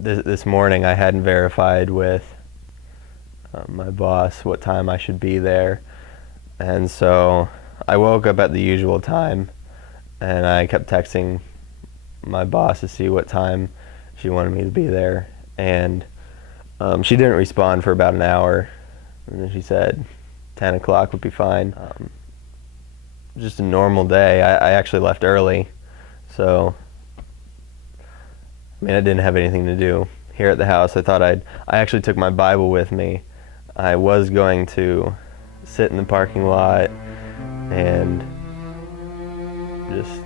this morning I hadn't verified with my boss what time I should be there, and so I woke up at the usual time, and I kept texting my boss to see what time she wanted me to be there, and she didn't respond for about an hour, and then she said 10 o'clock would be fine. Just a normal day. I actually left early, so I mean I didn't have anything to do here at the house. I actually took my Bible with me. I was going to sit in the parking lot and just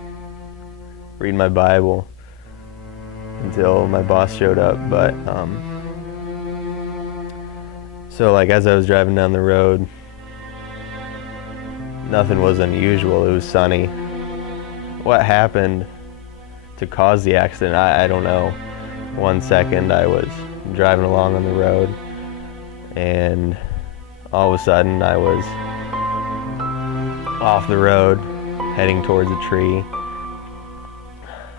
read my Bible until my boss showed up, but so like as I was driving down the road, nothing was unusual. It was sunny. What happened to cause the accident, I don't know. One second I was driving along on the road, and all of a sudden I was off the road heading towards a tree.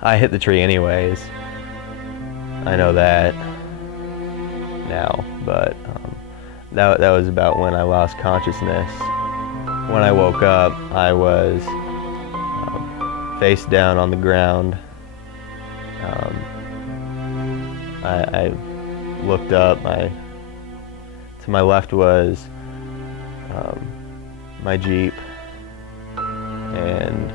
I hit the tree anyways. I know that now, but that was about when I lost consciousness. When I woke up, I was face down on the ground. I looked up. To my left was my Jeep, and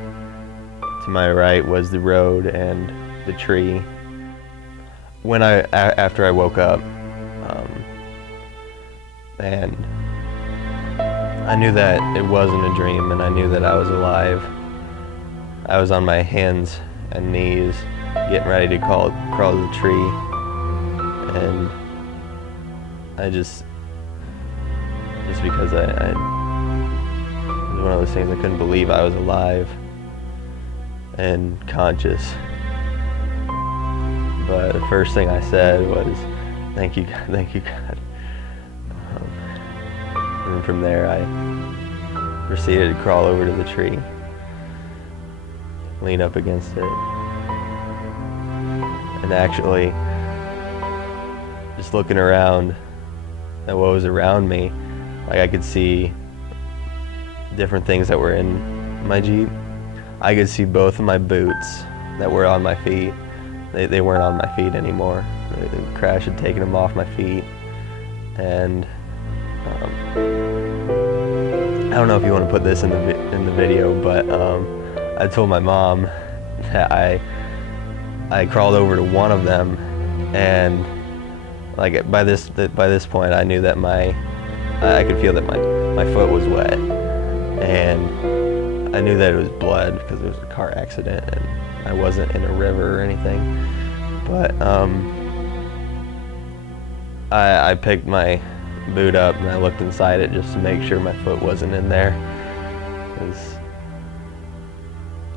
to my right was the road and the tree. After I woke up, and I knew that it wasn't a dream, and I knew that I was alive. I was on my hands and knees, getting ready to crawl to the tree, and I just because it was one of those things, I couldn't believe I was alive and conscious. But the first thing I said was, "Thank you, God, thank you, God." And from there, I proceeded to crawl over to the tree, lean up against it, and actually, just looking around at what was around me, like I could see different things that were in my Jeep. I could see both of my boots that were on my feet. They weren't on my feet anymore. The crash had taken them off my feet, and I don't know if you want to put this in the video, but I told my mom that I crawled over to one of them, and like by this point I knew that I could feel that my foot was wet, and I knew that it was blood because it was a car accident and I wasn't in a river or anything. But I picked my boot up and I looked inside it just to make sure my foot wasn't in there. 'Cause,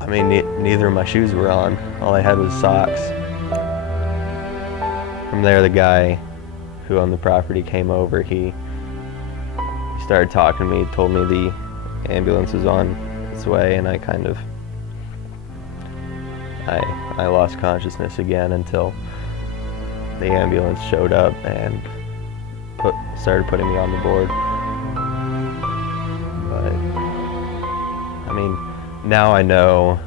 I mean, neither of my shoes were on. All I had was socks. From there, the guy who owned the property came over. He started talking to me, told me the ambulance was on its way, and I lost consciousness again until the ambulance showed up and started putting me on the board. But I mean, now I know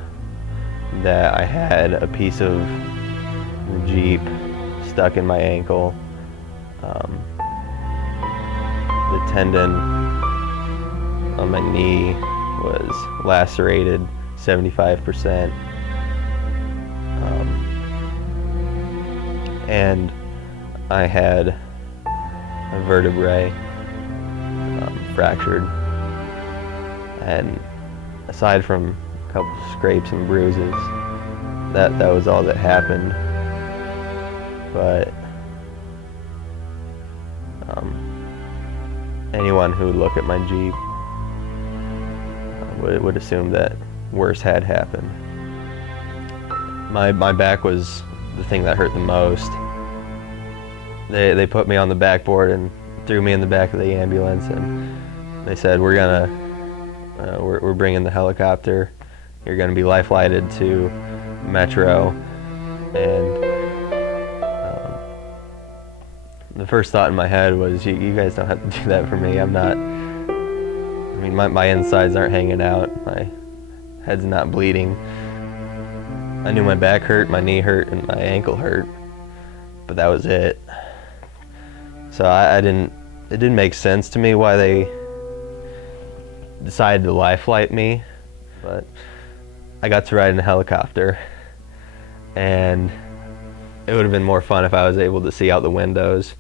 that I had a piece of the Jeep stuck in my ankle. The tendon on my knee was lacerated 75%. And I had a vertebrae fractured, and aside from a couple scrapes and bruises, that was all that happened. But anyone who would look at my Jeep would assume that worse had happened. My back was the thing that hurt the most. They put me on the backboard and threw me in the back of the ambulance, and they said, we're bringing the helicopter. You're gonna be life-flighted to Metro, and the first thought in my head was, you guys don't have to do that for me. I'm not, I mean, my insides aren't hanging out. My head's not bleeding. I knew my back hurt, my knee hurt, and my ankle hurt, but that was it. So it didn't make sense to me why they decided to life flight me, but I got to ride in a helicopter, and it would have been more fun if I was able to see out the windows.